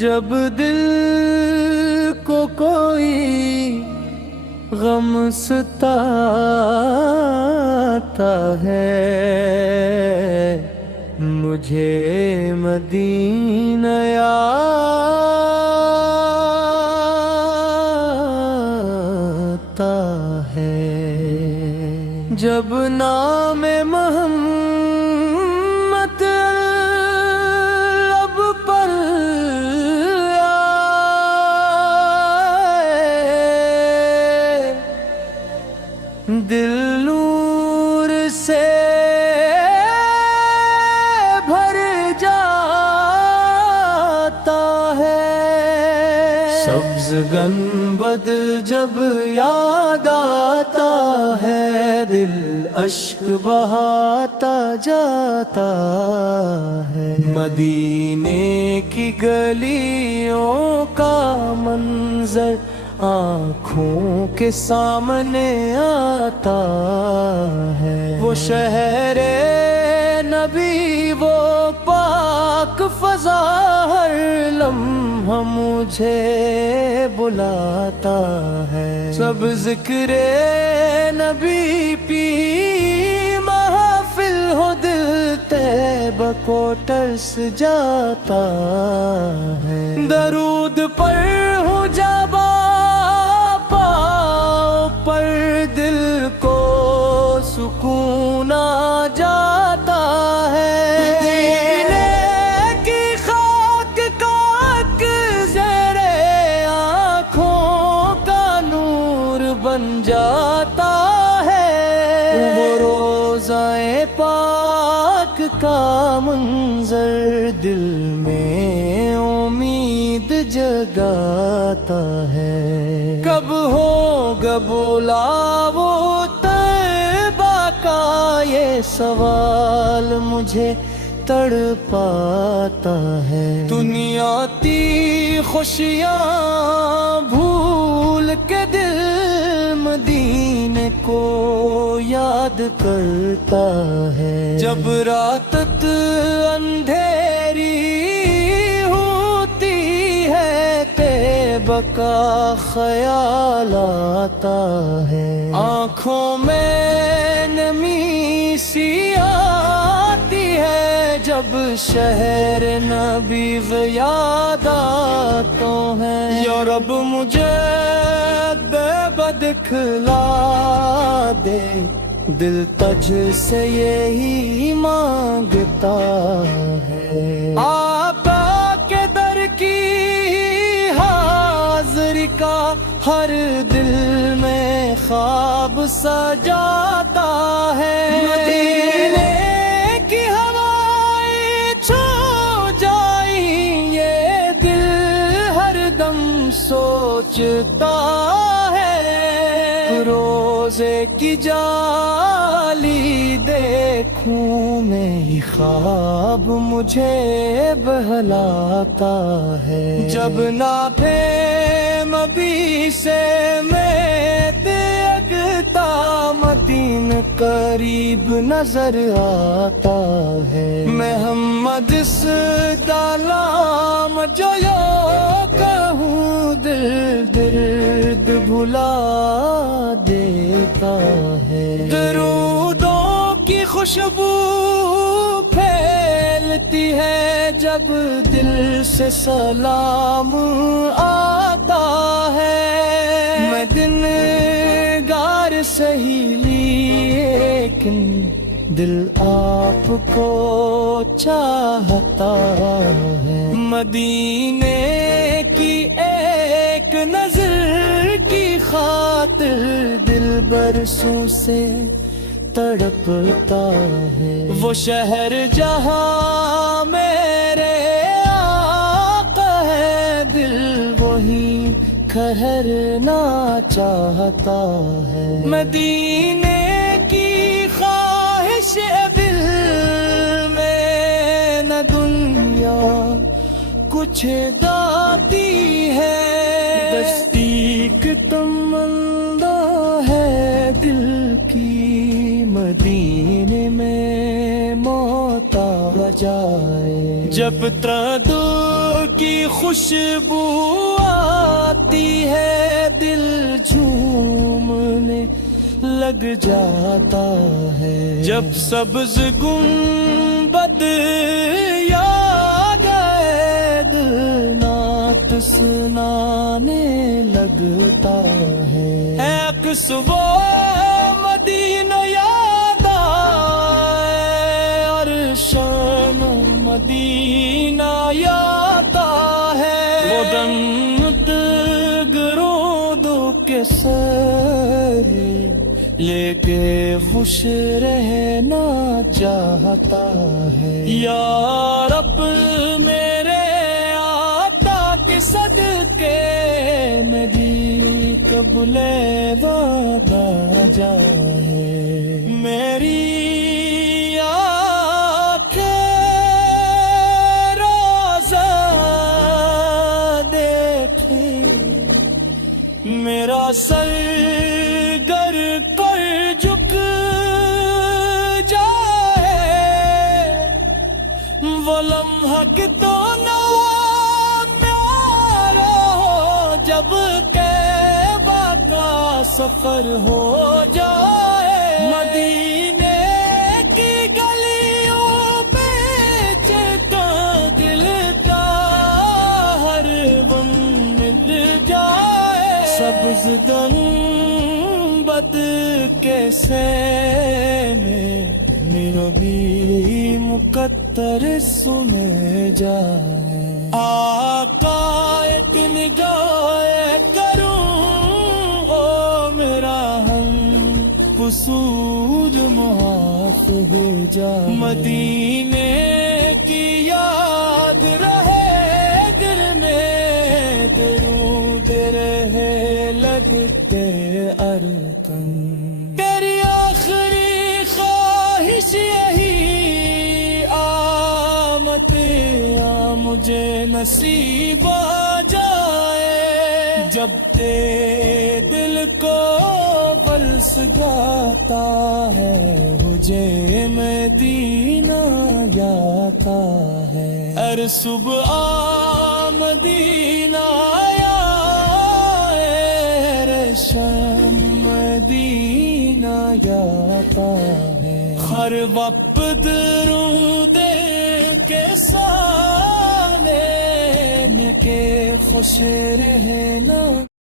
جب دل کو کوئی غم ستاتا ہے، مجھے مدینہ آتا ہے۔ جب نام محمد لب پر آئے، دل نور سے بھر جاتا ہے۔ سبز گنبد جب یاد آتا ہے، دل اشک بہاتا جاتا ہے۔ مدینے کی گلیوں کا منظر آنکھوں کے سامنے آتا ہے۔ وہ شہر نبی، وہ پاک فضا، ہر لمحہ مجھے بلاتا ہے۔ سب ذکر نبی پی محفل ہو، دل طیبہ کو ترس جاتا ہے۔ درود پر ہوں جب پاؤں پر، دل کو سکون آ جاتا ہے۔ مدینے کی خاک کاک زیر آنکھوں کا نور بن جاتا ہے۔ وہ روضہ پاک کا منظر دل میں امید جگاتا ہے۔ کب ہوگا بولا وہ طیبہ کا، یہ سوال مجھے تڑپاتا ہے۔ دنیا کی خوشیاں بھول کے دل مدینے کو یاد کرتا ہے۔ جب رات اندھیری ہوتی ہے، طیبہ کا خیال آتا ہے۔ آنکھوں میں نمی سی آتی ہے، جب شہر نبی یاد آتا ہے۔ یا رب مجھے طیبہ دکھلا دے، دل تجھ سے یہی مانگتا ہے۔ آقا کے در کی حاضری کا ہر دل میں خواب سجاتا ہے۔ مدینے کی ہوائیں چھو جائیں، یہ دل ہر دم سوچتا ہے۔ روزے کی جالی دیکھوں میں، خواب مجھے بہلاتا ہے۔ جب ناپے مبی سے میں دیکھتا، مدینہ قریب نظر آتا ہے۔ محمد اس دلام جو یوں کہوں، دل درد بھلا دیتا ہے۔ درودوں کی خوشبو پھیلتی ہے، جب دل سے سلام آتا ہے۔ میں دن گار سہی لیکن دل آپ کو چاہتا ہے۔ مدینے کی ایک نظر کی خاطر دل برسوں سے تڑپتا ہے۔ وہ شہر جہاں میرے آقا ہے، دل وہی ٹھہرنا چاہتا ہے۔ مدینے کی خواہش دل میں، نہ دنیا کچھ داتی ہے۔ تصدیق تمنا ہے دل کی، مدینے میں موت آ جائے۔ جب تردد کی خوشبو آتی ہے دل جھومنے لگ جاتا ہے جب سبز گنبد یاد عید نعت سنانے لگتا ہے ایک صبح مدینہ یاد آئے اور شام مدینہ یاد ہے وہ دم گرودوں کے سر لے کے خوش رہنا چاہتا ہے یا رب میرے آقا کے صدقے میری قبل وعدہ جائے میری آنکھیں روزہ دیکھے میرا سر گر پر جھک جائے وہ لمحہ کتنا پیارا ہو جب کعبہ کا سفر ہو جائے مدینے کی گلیوں میں چلتا دل کا ہر بم مل جائے سبز گنبد کیسے میں میرا بھی مقدر سنے جائے آقا ایک نگاہ کروں او میرا ہم قصور معاف ہو جا مدینے کی یاد رہے دل میں درود رہے لگتے ارکن تیری آخری خواہش یہی آمد مجھے نصیب آ جائے جب تے دل کو برس گاتا ہے مجھے مدینہ یاد آتا ہے ہر صبح مدینہ آیا ہے شام مدینہ آتا ہے ہر وقت درود کے سالے کے خوش رہنا